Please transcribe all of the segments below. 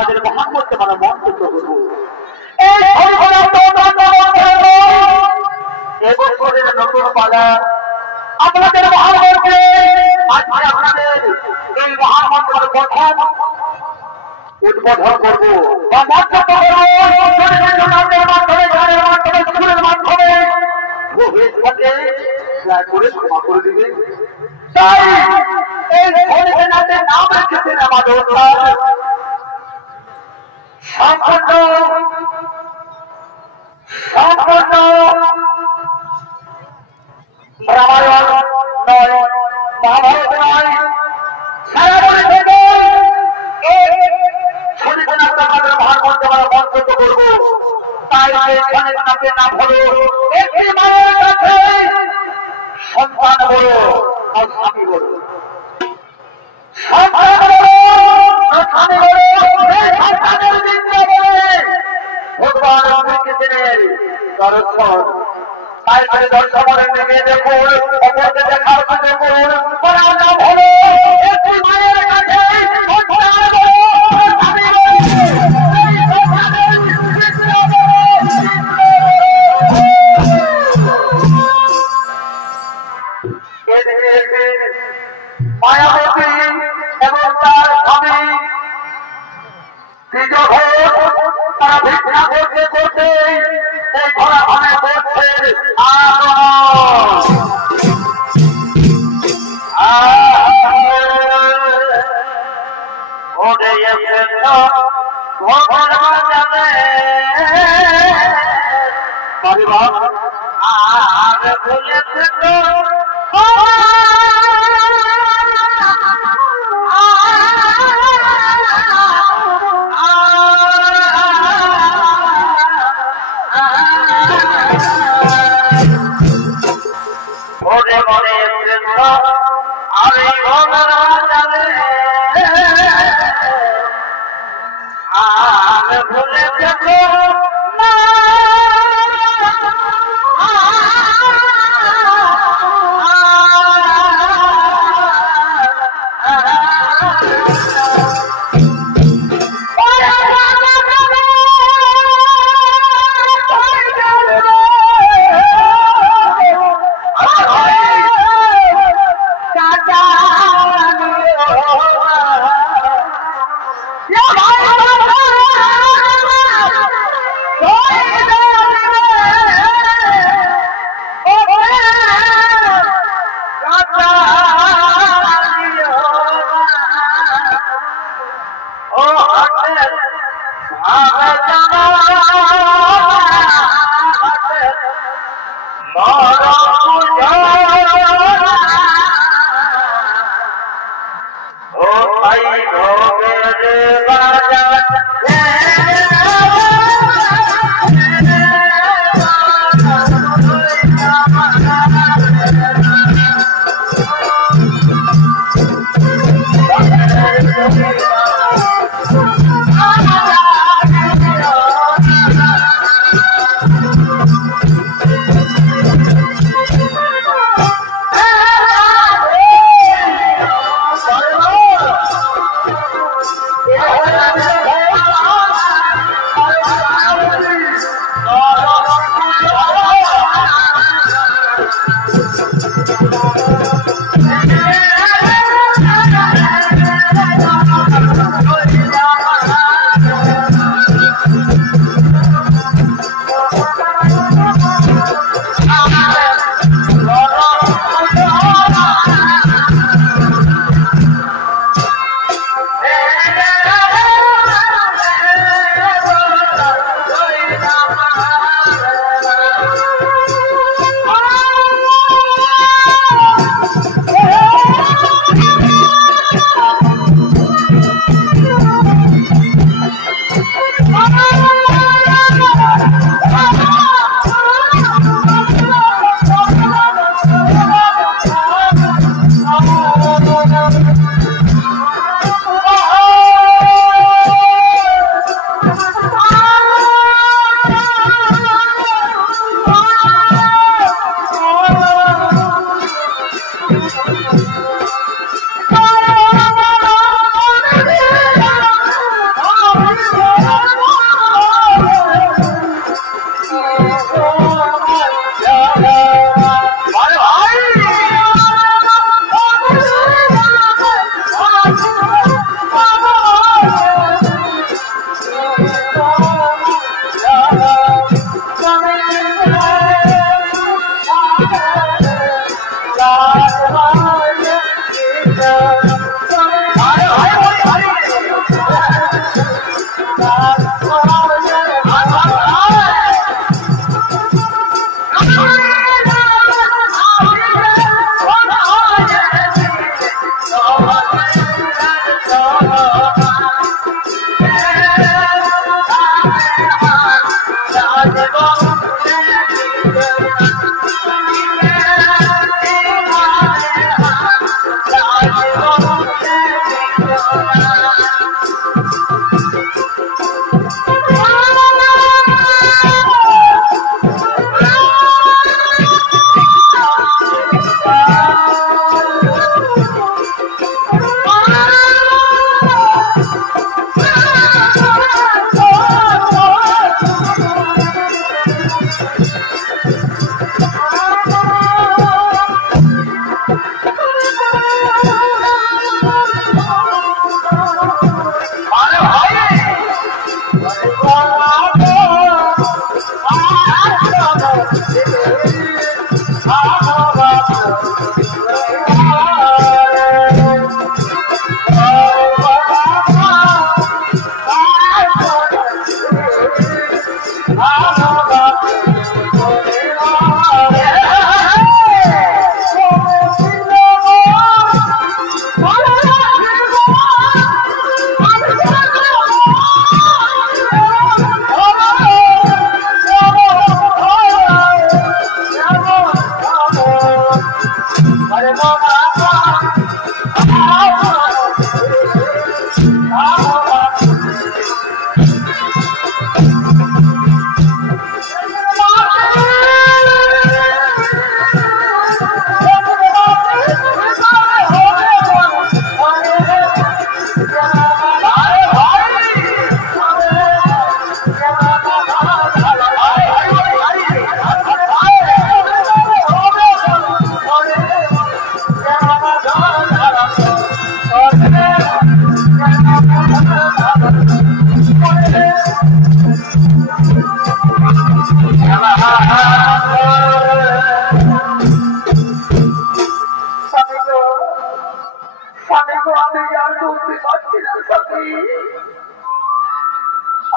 আপনাদের মহান করতে পারা মন্তব্য করবো। এবছরের নতুন পালা আপনাদের মহামন্ত্রে আজকে আপনাদের এই মহামন্ত্রের প্রথম উদ্বোধন করবো বা মন্তব্য করবো স্কুলের মাধ্যমে করে ক্ষমা করে দিবে। তাই এই নাম রেখেছেন আমাদের সম্পন্ন সম্পন্ন রামায়ণ নয় মহাভারত নয় সারা থেকে শনিবার আপনাদের ভাগ করতে পারা মন্তব্য করবো। তাই এখানে আপনাকে নাম হলো একটি মায়ের কাছে সন্তান বলো আর স্বামী বলো সন্তান বলো স্বামী বলো সন্তানের বিদ্যা বলে ভগবান শ্রীকৃষ্ণের দর্শন। তাই করে দর্শনের দিকে দেখুন অপরকে দেখার সুযোগ করুন। ওনার নাম হলো একটি মায়ের কাছে সন্তান বলো স্বামী বলো মায়াবতী এবং তার স্বামী তারা ভিক্ষা করতে করতে এই ঘোড়াখানে করছে আর বলেছে তো মনে মনে আর আর ভুলে দেখো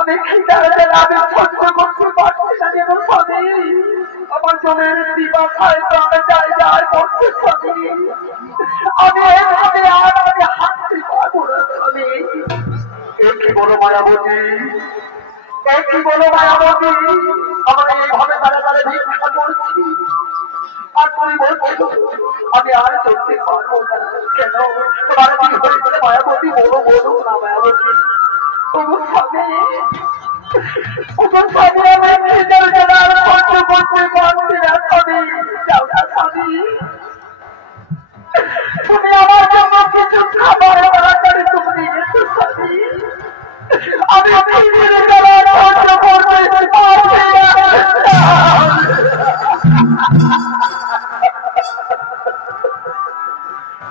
আমি খিদার বেলা আমি সহ্য করতে পারছি না যেন স্বামী আমার জমির দিবা খায় প্রাণে জায়গায় পড়ছে স্বামী আমি এইভাবে আর আমি হাঁটতে পারবো না স্বামী কি বলো মায়াবতী কি বলো মায়াবতী আমরা এইভাবে তারা তারা ভিক্ষা করছি আর তুমি বলছো আমি আর চলতে পারবো না কেন তোমার কি হয়েছে মায়াবতী বলো বলো না মায়াবতী তবু স্বামী স্বামী আমি নিজের জেলার সহ্য করতে পারছি না স্বামী যাও না স্বামী তুমি আমার জন্য কিছু খাবার তাড়াতাড়ি তুমি নিয়েছো স্বামী আমি নিজের জেলার সহ্য করতে পারছি না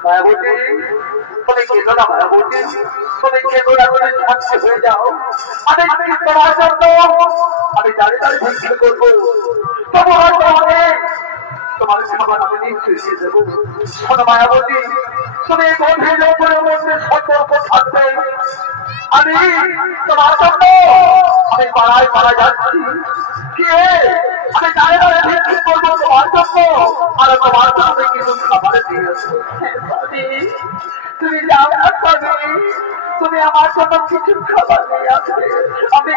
মায়াবতী তুমি কেঁদো না মায়াবতী তুমি কেঁদো না তুমি শান্তি হয়ে যাও আমি তোমার জন্য আমি দাঁড়িয়ে দাঁড়িয়ে ভিক্ষা করবো তোমার তোমার খাবার আমি নিশ্চয়ই দেবো শোনো মায়াবতী তুমি গভীর উপরের মধ্যে সতর্ক থাকবে আমি তোমার জন্য আমি পাড়ায় পাড়ায় যাচ্ছি কে আমি দাঁড়িয়ে দাঁড়িয়ে ভিক্ষা করবো তোমার জন্য আর তোমার জন্য কিছু খাবার দিয়ে তুমি যাও না স্বামী তুমি আমার জন্য কিছু খাবার নিয়ে আসবে আমি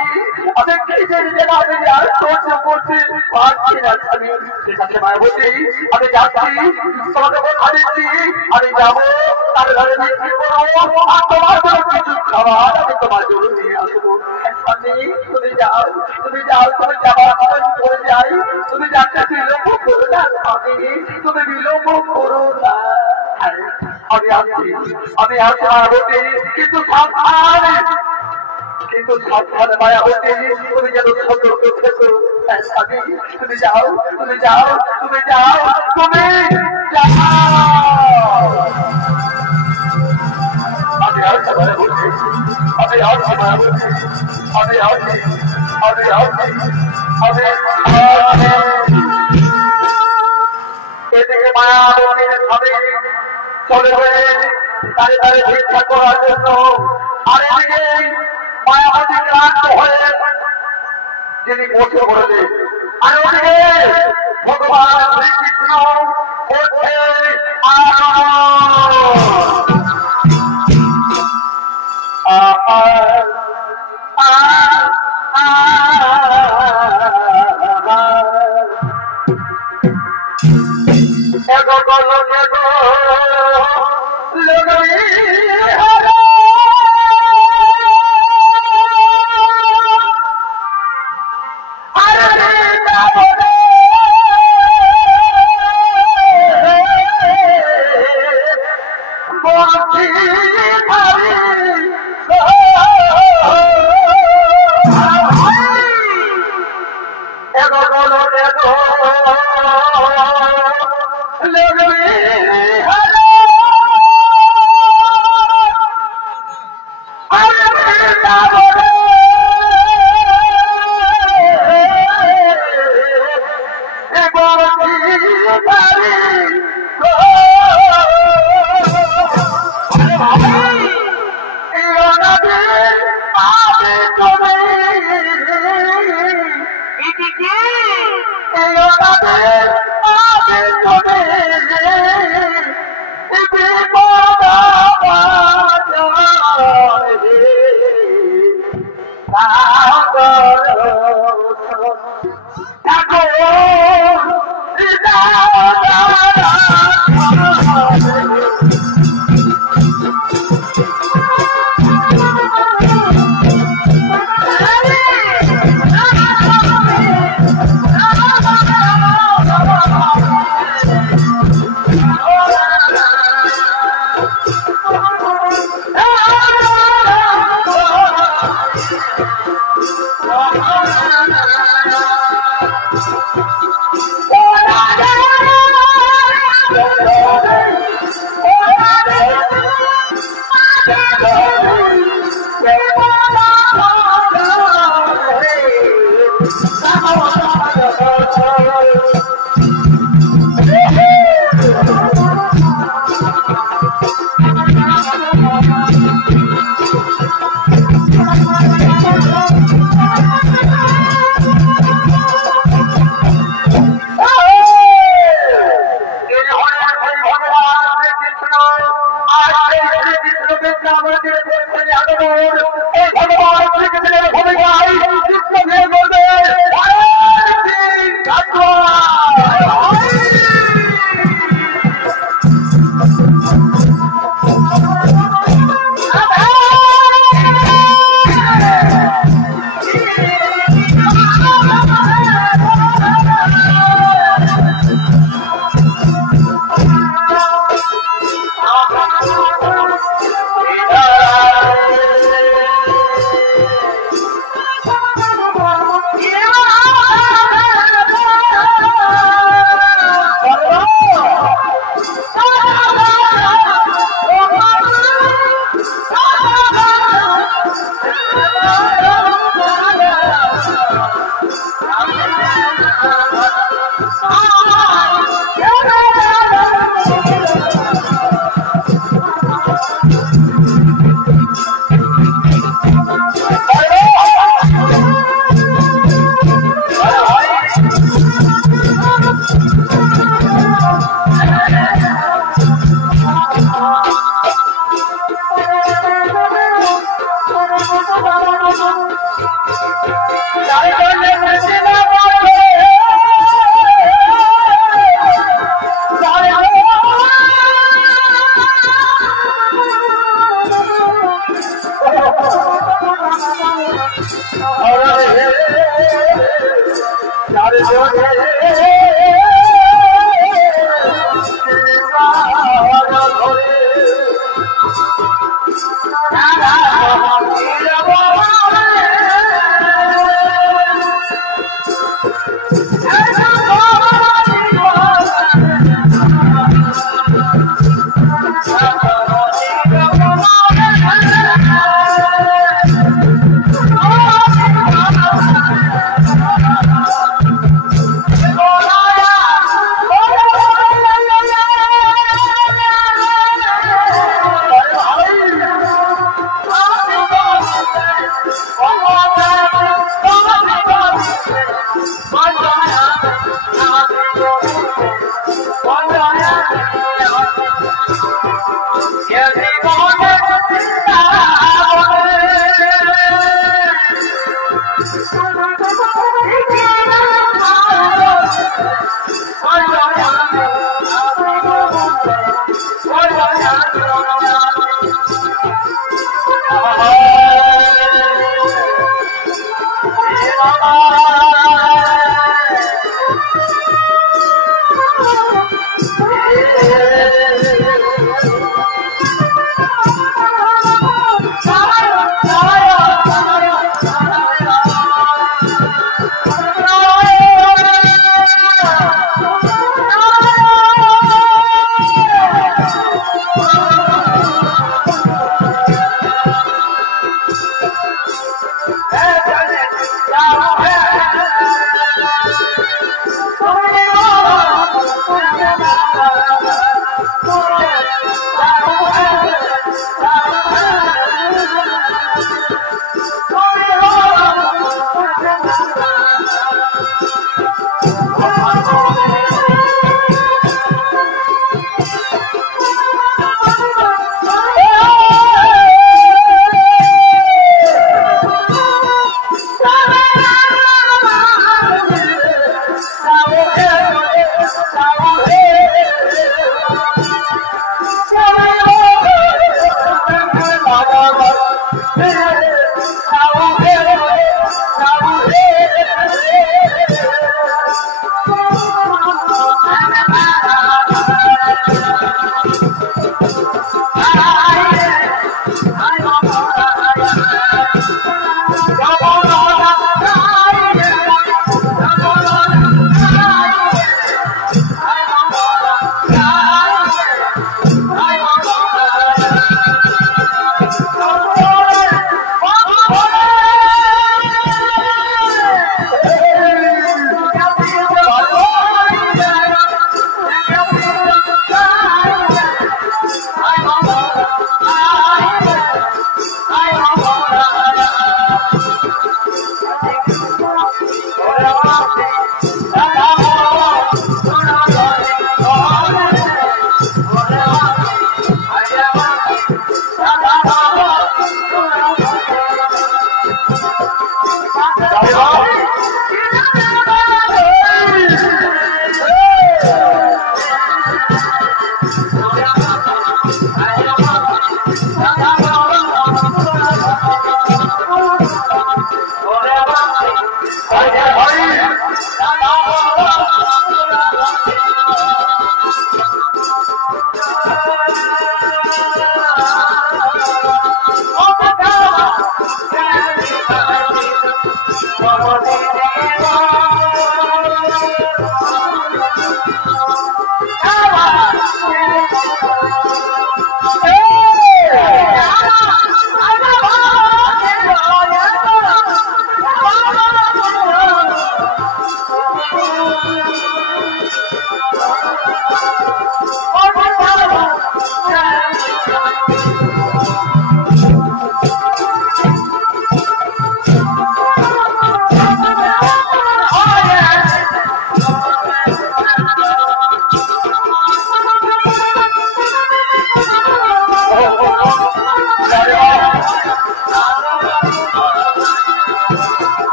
আমি খিদের যেন আমি আর সহ্য করতে পারছি না স্বামী ঠিক আছে মায়াবতী আমি যাচ্ছি তোমাকে কথা দিচ্ছি আমি যাবো তার ঘরে বিক্রি করবো আর তোমার জন্য কিছু খাবার আমি তোমার জন্য নিয়ে আসবো স্বামী তুমি যাও তুমি যাবার করে যাই তুমি যাচ্ছে বিলম্ব করো না স্বামী তুমি বিলম্ব করো না আমি আসছি মায়াবতী কিন্তু সাবধানে মায়াবতী তুমি যেন সতর্ক থেকো স্বামী তুমি যাও তুমি যাও তুমি যাও তুমি যাও আমি আসছি মায়াবতী আমি আসছি মায়াবতী আমি আসছি আমি আসছি আমি এদিকে মায়াবতীর স্বামী চলে হয়ে তারে তারে ভিক্ষা করার জন্য আর এদিকে মায়াবতী ক্লান্ত হয়ে যিনি বসে পড়লেন আর ওদিকে ভগবান শ্রীকৃষ্ণ করছে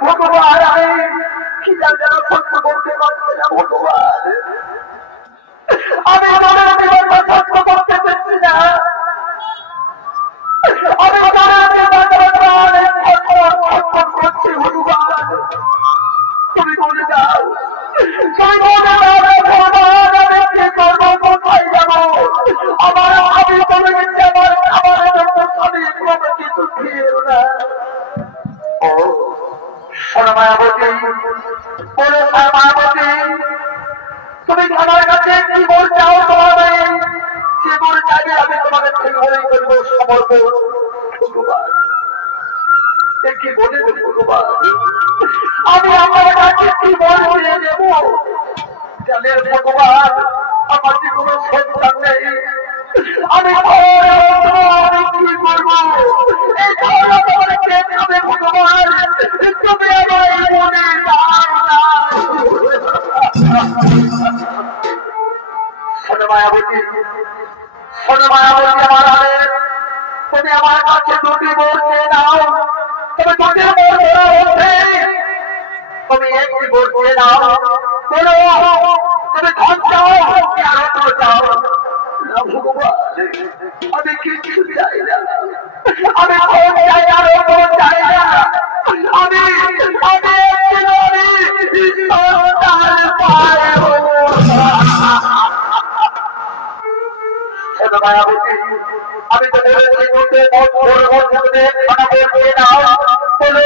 ভগবান আমি কি জানি সত্য করতে পারছি না ভগবান আমি মনের জীবনটা সত্য করতে পারছি না আমি মনের জীবনটা অনেক করছি ভগবান তুমি বলে দাও তুমি বলে দাও ভগবান আমি কি করবো কোথায় যাবো আমার আমি বলে দিচ্ছি আমার জন্য স্বামী কোনো কিছু খেয়েও না ও মায়াবতী বলে মায়াবতী তুমি আমার কাছে কি বল চাও তোমার যে বল চাইবে আমি তোমাকে ঠিকভাবেই করবো সমর্পণ ভগবান কি বলে ভগবান আমি আমার কাছে কি বল বলে দেব জানেন ভগবান আমার যে কোনো সন্তান নেই আমি কি করবো এই তোমার কে খাবে ভগবান তুমি আমার মনে শোনো মায়াবতী আমার আগে তুমি আমার কাছে দুটি বলতে দাও তুমি দুটি বলতে বলতে তুমি একটি বলতে দাও বলো তুমি ধন চাও কি আরো চাও ভগবান আমি কিছু চাই না আমি ধন চাই আরো চাই না আমি মায়াবতী আমি তো বলেছি খানা বলতে নাও বলো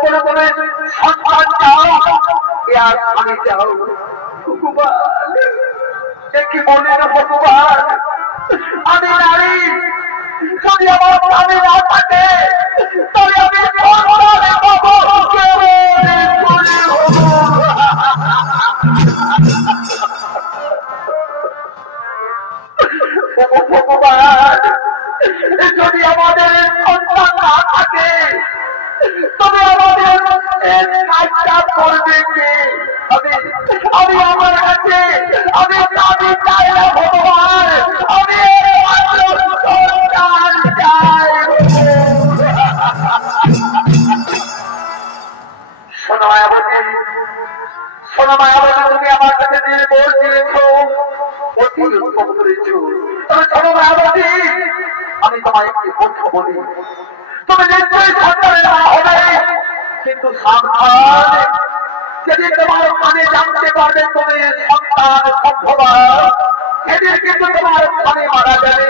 কোনো তুমি সন্তান চাও আর আমি চাও ভগবান কি বলি না ভগবান আমি নারী যদি আমার স্বামী না থাকে তবে আমি ভগবান যদি আমাদের সন্তান না থাকে তবে আমাদের কাজটা করবে কে আমি আমার কাছে আমি চাই না ভগবান আমি সন্তান চাই শোনো মায়াবতী, তুমি আমার কাছে দিয়ে বোর দিয়েছো, অতি উত্তম করেছো। তবে শোনো মায়াবতী, আমি তোমায় একটি কথা বলি, তুমি নিশ্চয়ই সন্তানের মা হবে, কিন্তু সাবধান, যেদিন তোমার স্বামী জানতে পারবে তুমি সন্তান সম্ভবা, সেদিন কিন্তু তোমার স্বামী মারা যাবে।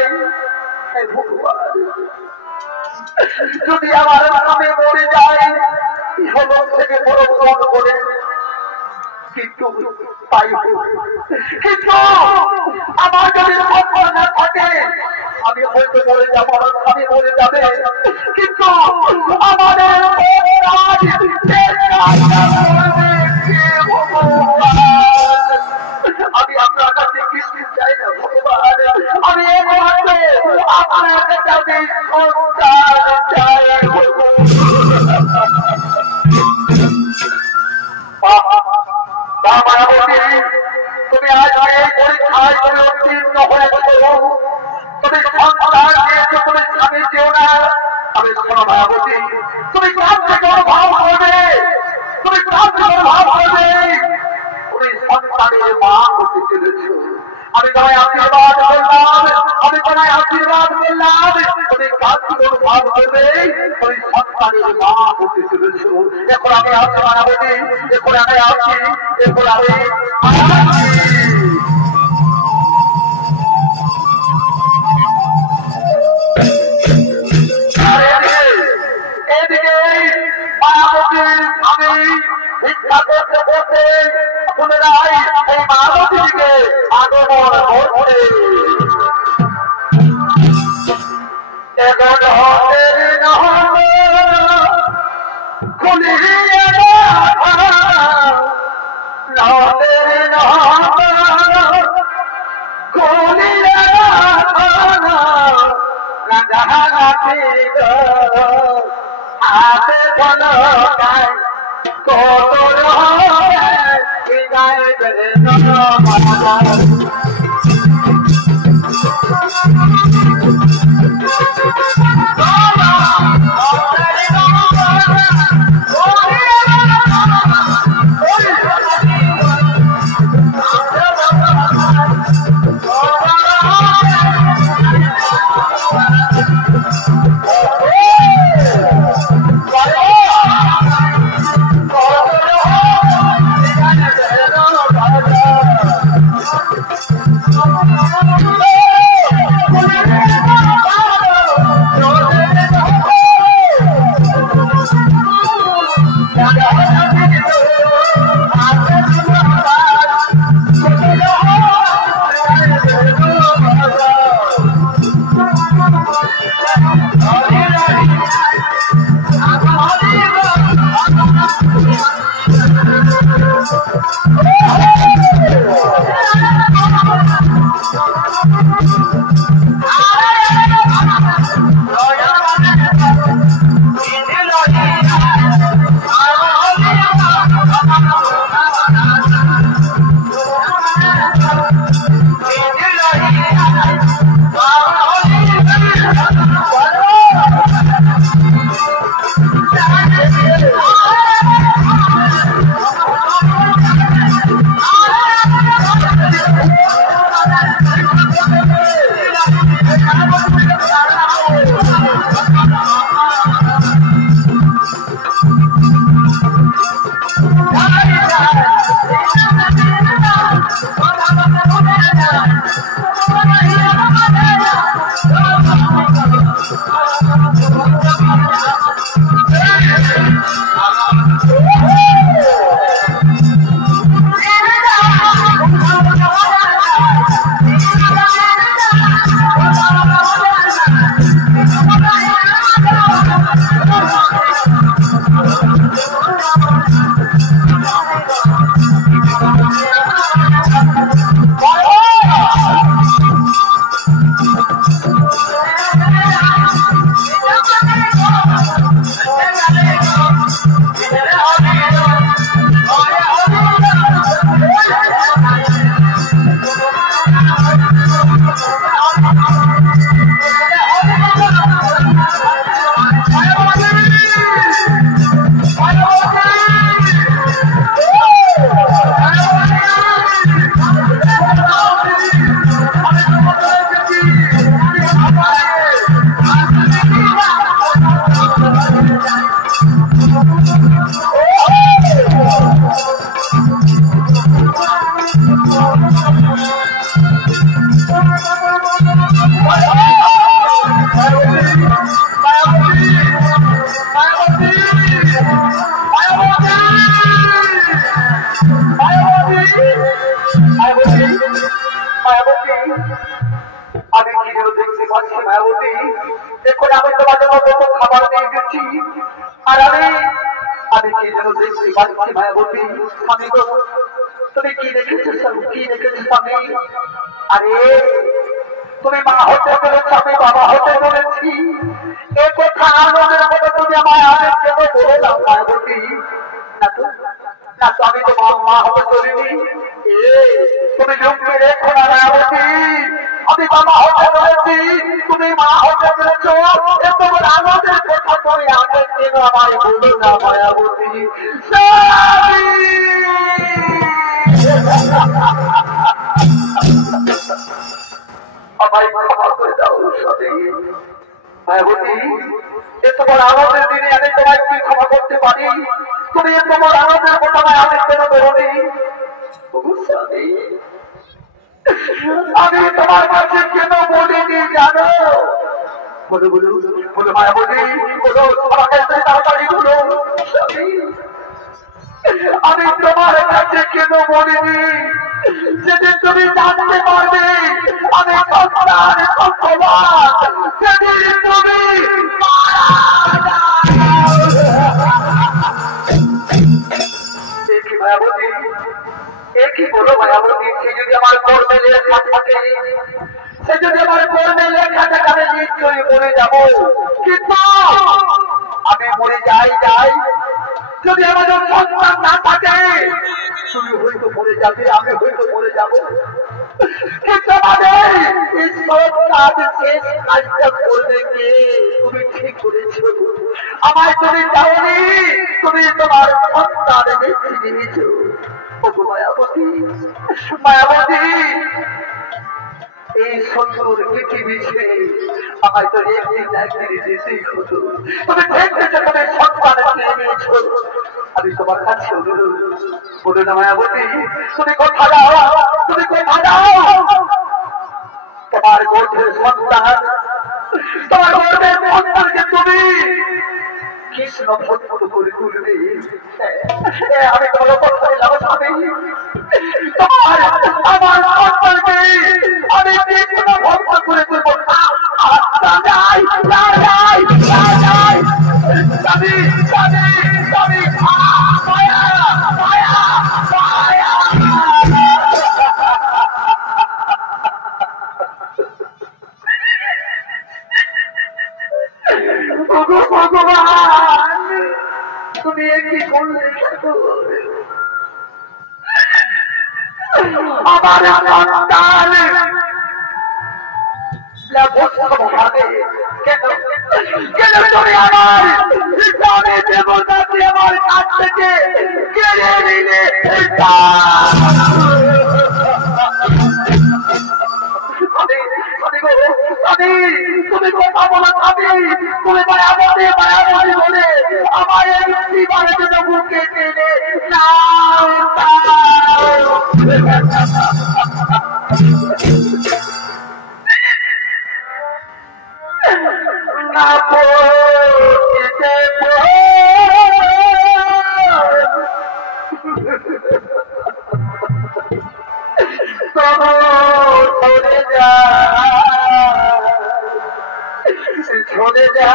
যদি আমার স্বামী মরে যায়, ইহলোক থেকে বড় গ্রহণ করে, কিন্তু আমার যদি সম্পর্ক না থাকে, আমি হয়তো মরে যাবো, আমার স্বামী মরে যাবে, কিন্তু আমাদের আমি আপনার কাছে কিছু চাই না ভগবান, আমি আপনার কাছে সন্তান চাই। তুমি আজকে এই পরীক্ষায় তুমি উত্তীর্ণ হয়েছো, তুমি সন্তান দিয়েছো, তুমি স্বামী চেও না। আমি শোনো মায়াবতী, তুমি কার থেকে অনুভব করবে, তুমি কার থেকে অনুভব করবে, তুমি সন্তানের মা হতে চলেছো। আমি তোমায় আশীর্বাদ করলাম, আমি তোমায় আশীর্বাদ করলাম, তুমি কার থেকে অনুভব করবে, তুমি সন্তানের মা হতে চলেছো। এখন আমি আসছি মায়াবতী, এখন আমি আসছি, এখন আমি আমি ভিক্ষা করতে করতে পুনরায় এই মায়াবতীকে আগমন করতে আতে কোন গায় কত গায় আমি কি যেন দেখতে পাচ্ছি মায়াবতী, দেখুন আমি তোমার জন্য কত খাবার দিয়ে দিচ্ছি, আর আমি কি যেন দেখতে পাচ্ছি মায়াবতী, আমি তো তুমি কি দেখেছো কি দেখেছো স্বামী? আরে তুমি মা হতে বলেছ, আমি বাবা হতে বলেছি, এ কথা আনন্দের কথা তুমি আমায় আগে কেন বলে দাও মায়াবতী? না তো না তো আমি তো মা হতে চলিনি, তুমি লুকিয়ে রেখো না মায়াবতী, আমি বাবা হতে বলেছি, তুমি মা হতে বলেছ, এ তোমার আনন্দের কথা তুমি আগে কেন আমায় বলো না মায়াবতী? আমায় ক্ষমা করে দাও সবে মায়াবতী, এ তোমার আনন্দের দিনে আমি তোমায় কি ক্ষমা করতে পারি? তুমি এ তোমার আনন্দের কথা আমি কেন বেরোনি? আমি তোমার কাছে কেন বলিনি জানো? বলো বলো বলো মায়াবতী, বলো তোমার কাছে তাড়াতাড়ি বলো। আমি তোমার কাছে কেন বলিনি? যেদিন তুমি জানতে পারবে আমি সন্তান সত্যবান, সেদিন তুমি মায়াবতী, এ কি বলো মায়াবতী? সে যদি আমার কর্মে লেখা থাকে, সে যদি আমার কর্মে লেখা থাকে আমি নিশ্চয়ই মরে যাব, কিন্তু আমি মরে যাই যদি আমাদের সন্তান না থাকে, তুমি হয়তো মরে যাবে, আমি হয়তো মরে যাব, কিন্তু আমাদের শেষ কাজটা করবে কে? তুমি ঠিক করেছ, আমায় তুমি যাওনি, তুমি তোমার সন্তান বেছে নিয়েছ। মায়াবতী মায়াবতী, এই সুন্দর পৃথিবী ছেড়ে আমায় তো একদিন যেতেই হতো, তুমি দেখতে তুমি সন্তান চেয়ে নিয়েছ, আমি তোমার কাছে বলো না মায়াবতী, তুমি কথা দাও, তুমি কথা দাও, তোমার গর্ভের সন্তান, তোমার গর্ভের সন্তানকে তুমি কৃষ্ণ ভক্ত করে তুলবে। আমি তোমার কথা দিলাম স্বামী, তোমার আমার সন্তানকে আমি কৃষ্ণ ভক্ত করে তুলব। ভগবান তুমি কি করলে? আমার সন্তান কেন তুমি আমার দেবতাকে আমার কাছ থেকে কেড়ে নিলে? তুমি কথা বলো স্বামী, তুমি মায়াবতী মায়াবতী বলে আমার এই বাড়িতে বুকে টেনে নাও না ছোড়ে যা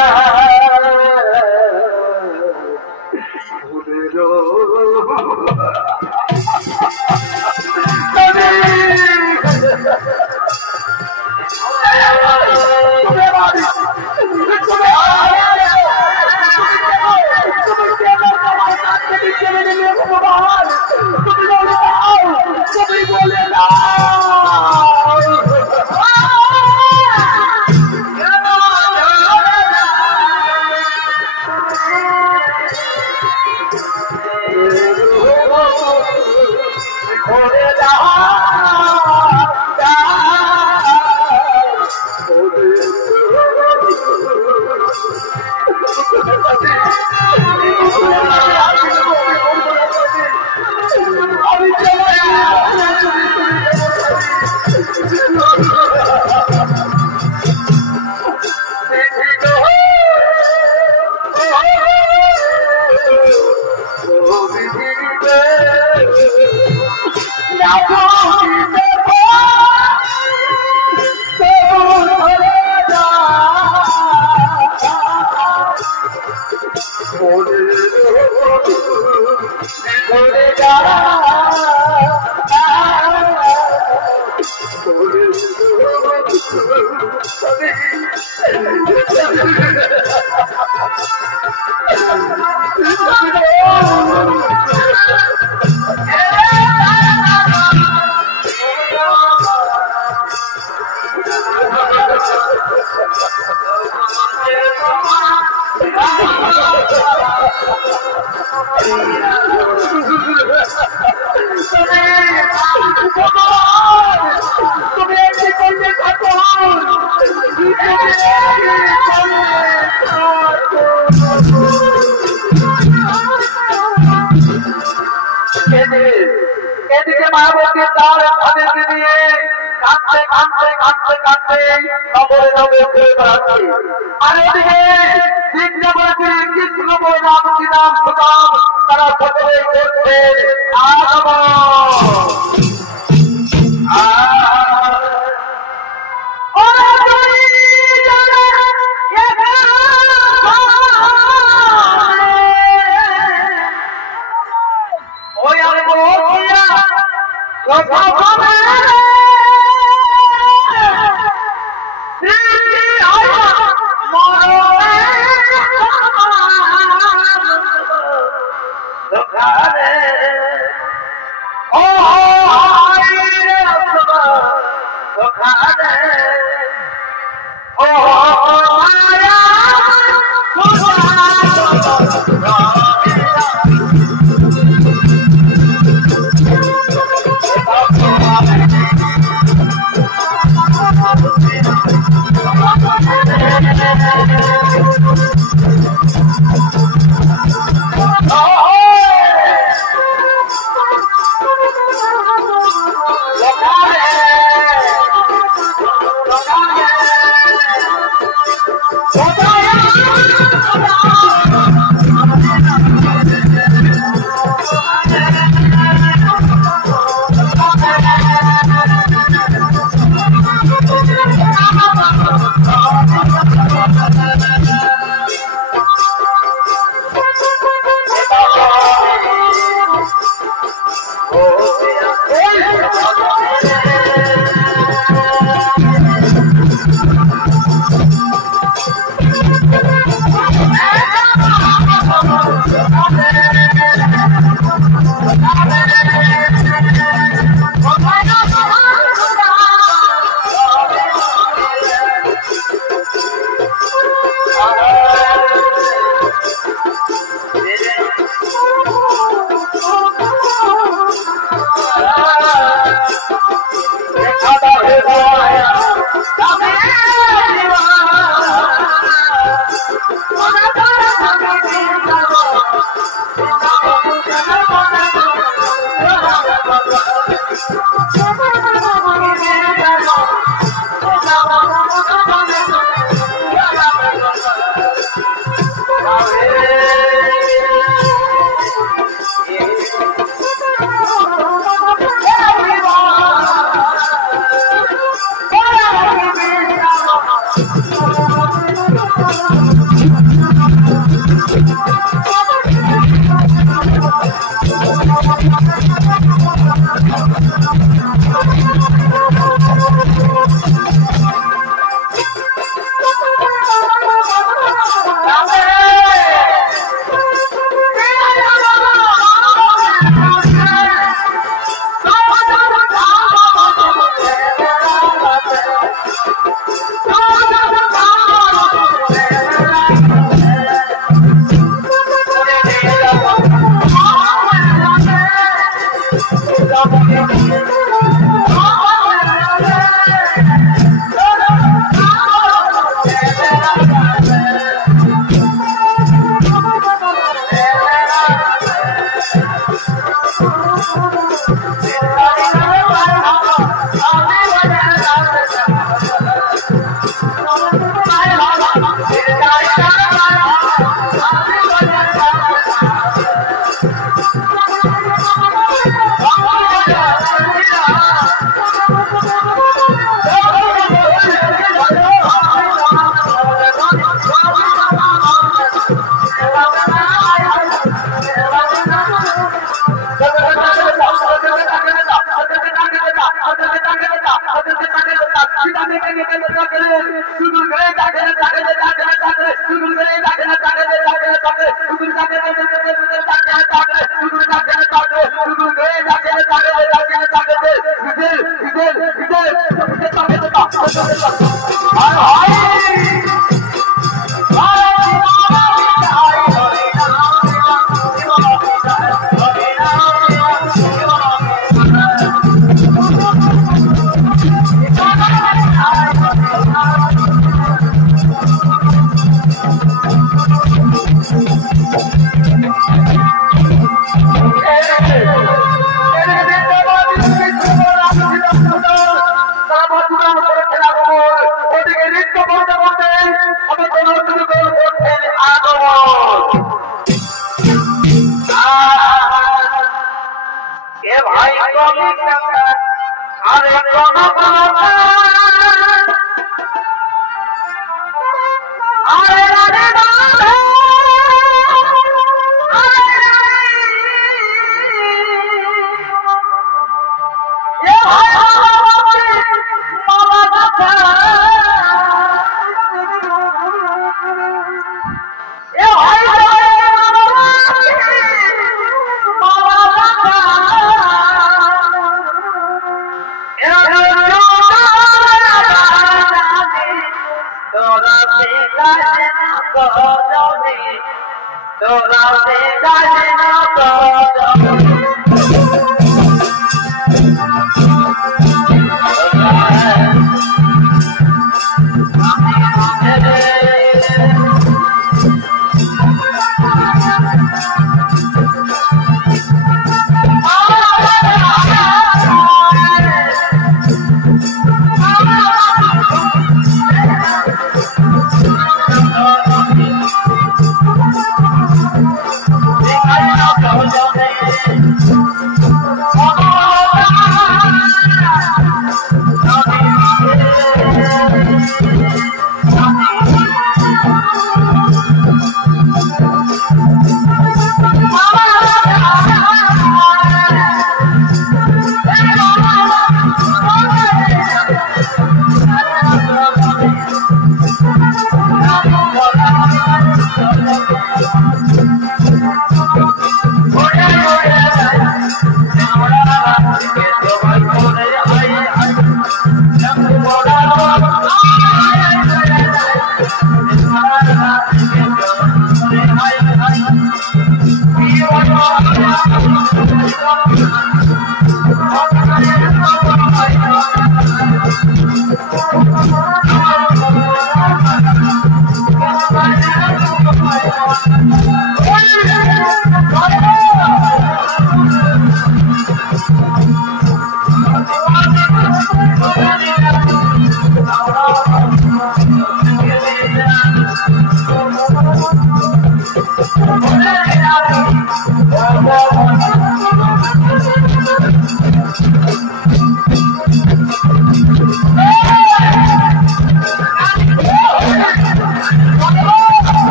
তুমি বলে না তুমি একটি করতে থাকো এদিকে মায়াবতী তার তাদেরকে নিয়ে কাঁদতে কাঁদতে কাঁদতে কাঁদতে নগরে নগরে ঘুরে বেড়াচ্ছে। আর এদিকে বিদ্যাপতি কৃষ্ণ বলরাম শ্রীরাম সুদাম তারা সকলে করছে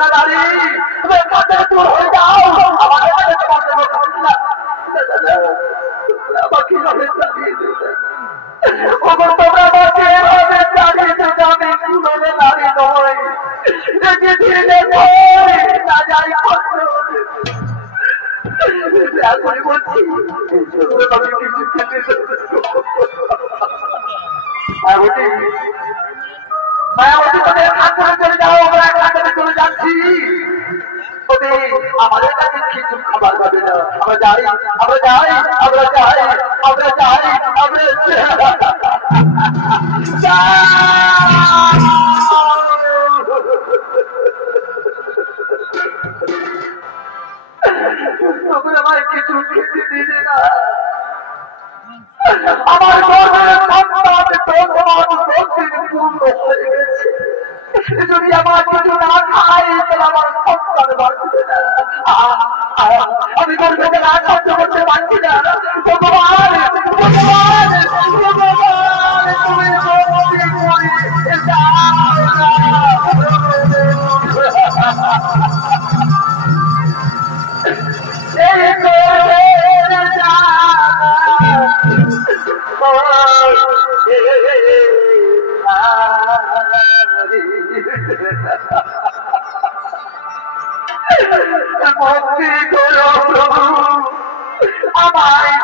না নারী, তুমি কাছে দূর হয়ে যাও, আমাকে আমাকে ভাবে চালিয়ে দেবে। তোমরা আমাকে এভাবে চালিয়ে দেবে, আমি জীবনে নারী নই, ধীরে না যাই করতে এখনই বলছি আমি কিছু মায়াবতী তোদের আগ্রহ চলে যাও, আমরা একসাথে চলে যাচ্ছি। আমাদের কাছে কিছু খাবার পাবে না, আমরা যাই আমরা যাই আমরা যাই আমরা যাই আমরা আমায় কিছু খেতে দিলে না, আমার গর্বের সন্তান পূর্ণ হয়ে গেছে, যদি আমার কিছু না খাই তাহলে আমার সন্তান বাঁচবে না, আমি গর্বকে না সহ্য করতে পারছি না। ভগবান ভগবান ভগবান তুমি ভক্তি করো প্রভু, আমায়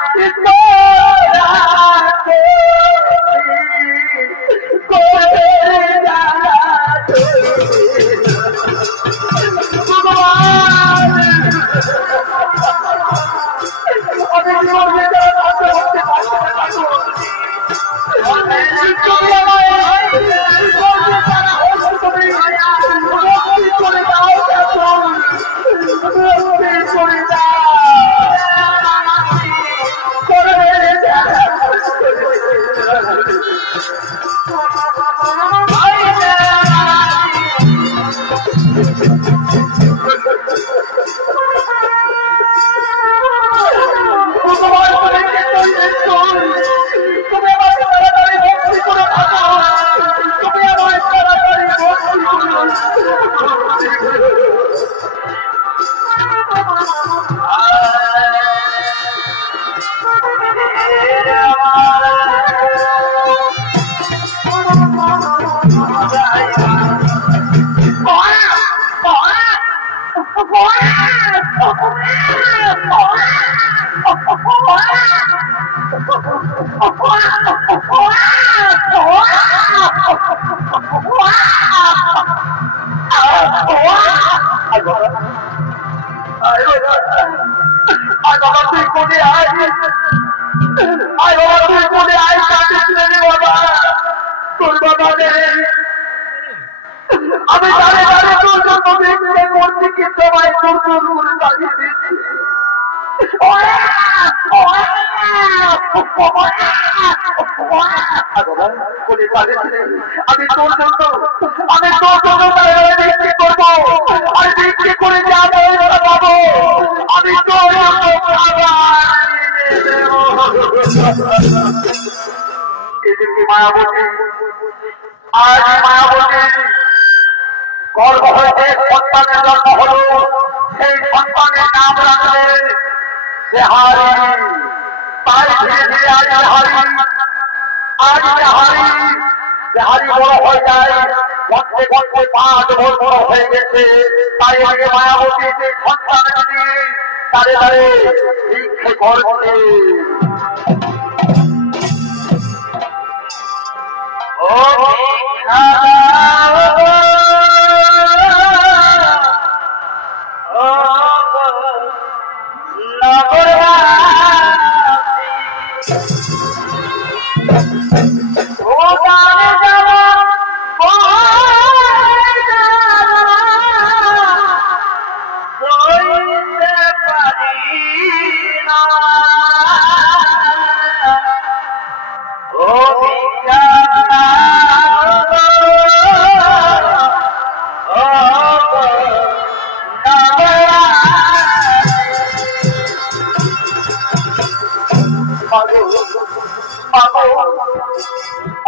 আমি জানি তোর জন্য মূর্তি কিন্তু আমায় তোর জন্য দাঁড়িয়ে দিচ্ছি। আমি তোর জন্য বিক্রি করবো, আর বিক্রি করে যাবো পাবো, আমি তোর এদিকে মায়াবতী, আজ মায়াবতী গর্ব হয়েছে, সন্তানের জন্ম হলো, সেই সন্তানের নাম রাখলে বিহারী। তাই ধীরে ধীরে আজ বিহারী বড় হয়ে যায়, গল্পে গল্পে 5 বড় হয়ে গেছে। তাই আগে মায়াবতী সেই সন্তানকে নিয়ে তারে তারে ভিক্ষে করছে। ও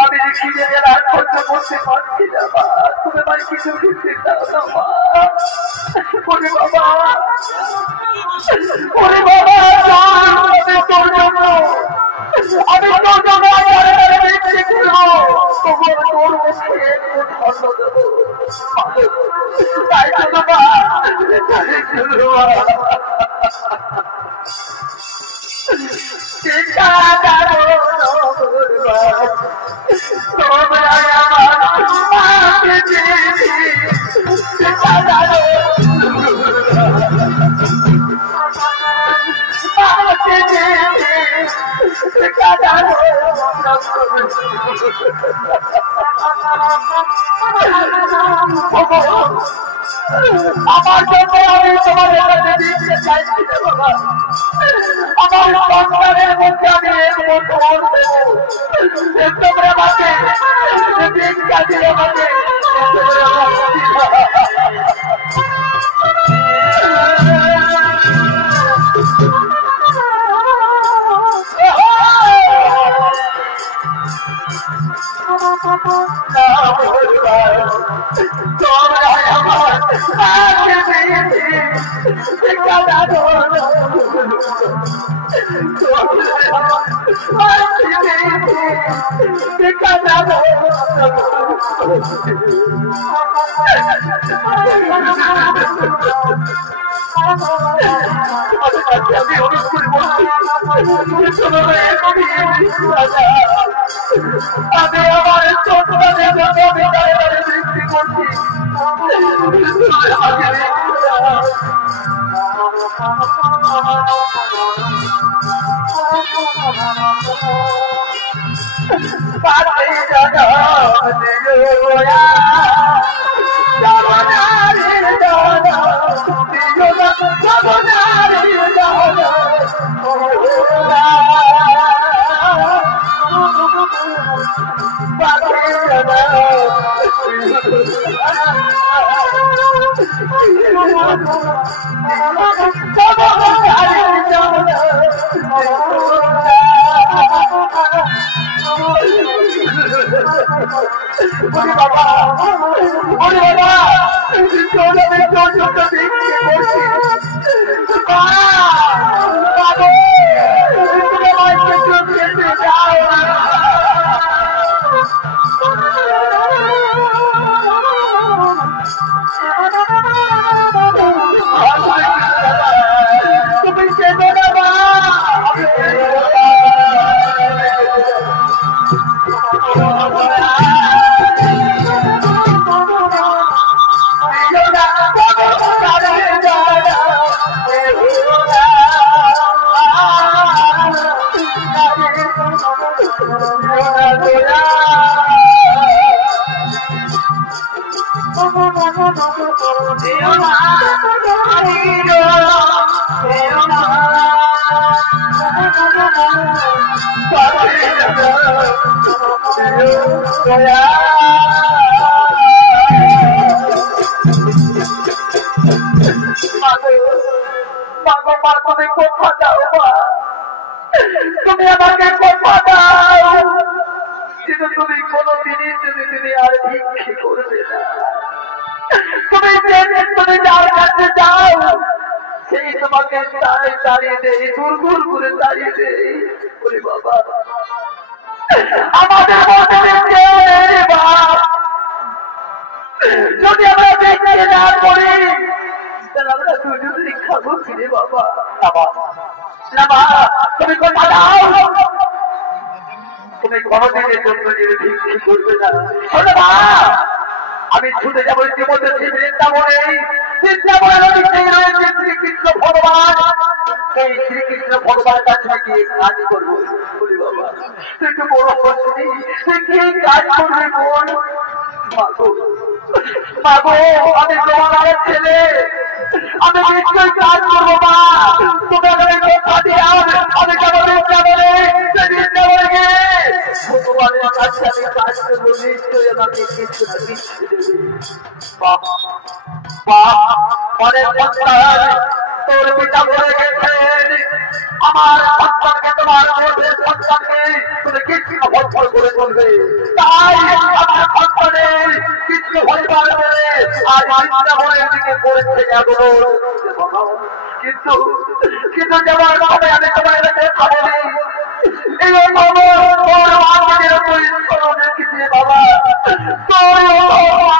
আমি খিদে গেলে আর সহ্য করতে পারছি না, তুমি আমার কিছু খেতে দাও না। ওরে বাবা ওরে বাবা আমি তোর জন্য তোর মুখে তাই তো আমার জন্য আমি তোমাদের কাছে দিতে চাইছি বাবা আমার সন্তানের মধ্যে আমি তোমরা আমাকে ভিক্ষা দিয়ে আমাকে আমি আমার তুমি আমাকে কথা দাও কিন্তু তুমি কোনোদিনই তুমি আর ভিক্ষে করবে না তুমি তুমি যার কাছে যাও সেই তোমাকে দাঁড়িয়ে দেয় দূর করে দাঁড়িয়ে দেয় ওরে বাবা আমাদের মধ্যে যদি আমরা ভিক্ষে না করি তাহলে আমরা দুজনেই খাবো ফিরে বাবা তুমি কথা দাও তুমি কোনদিনের জন্য ভিক্ষে করবে না আমি ছুটে যাবো ইতিমধ্যে শ্রীকৃষ্ণ ভগবান সেই শ্রীকৃষ্ণ ভগবানের কাছে গিয়ে কাজ করবো বলি বাবা তুই তো বড় করছিস তুই কি কাজ করবি বল মাগো আমি তোমার ছেলে আমি নিশ্চয়ই কাজ করবো মা তুমি আমাকে কথা দিয়া আমি কেমন ভগবানের কাছে আমি কাজ করবো নিশ্চয়ই আমাকে কিছু না কিছু তোর পিতা বলে গেছেন আমার সন্তানকে তোমার গর্ভের সন্তানকে তুমি কৃষ্ণ ভর করে বলবে। তাই আমার সন্তানের কৃষ্ণ ভরিবার বলে আজ বৃন্দাবনের দিকে করেছে আগমন। কিন্তু কিন্তু যাওয়ার পরে আমি তোমার কাছে খাবনি এই বাবা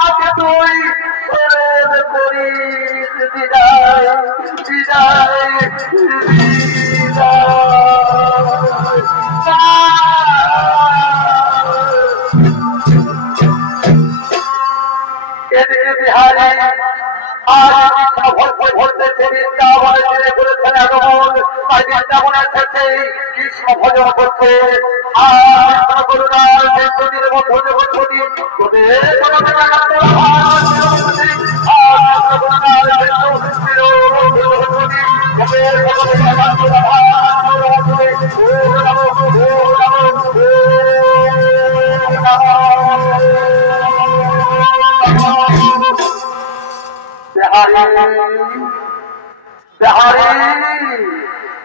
আগে তুই করি বিদায় বিদায় এদিকে বিহারি কৃষ্ণ ভজন করছে আর করুণার নদীর মধ্যে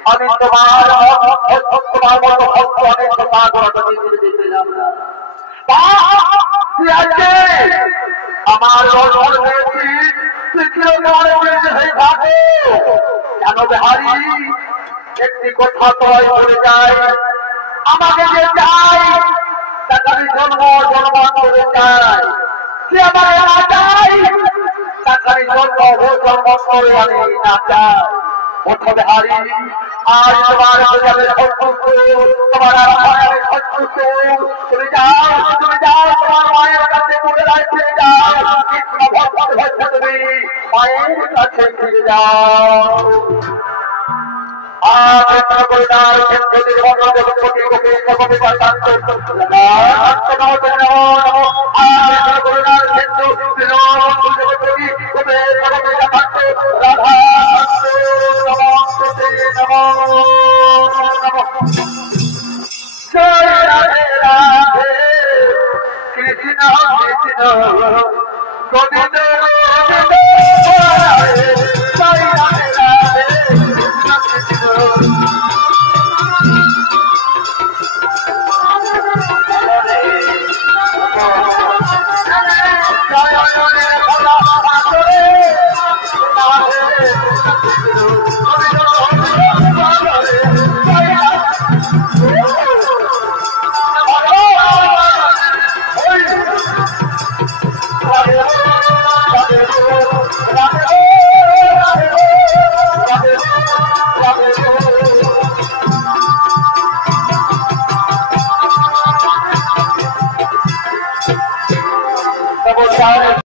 আমি তোমার মতো ভক্ত অনেক দেখলাম না আমার কেন বিহারি একটি কথা তোমায় বলে যায় আমাকে যে চাই তাকে আমি জন্ম করে চাই সে আমার না চাই তাকে জন্ম করে আমি না চাই। বিহারি আজ তোমার তোমার তুমি যাও তোমার মায়ের কাছে বলে রাখতে যাও তুমি মায়ের কাছে ফিরে যাও। কৃষ্ণ কৃষ্ণ গোবিন্দ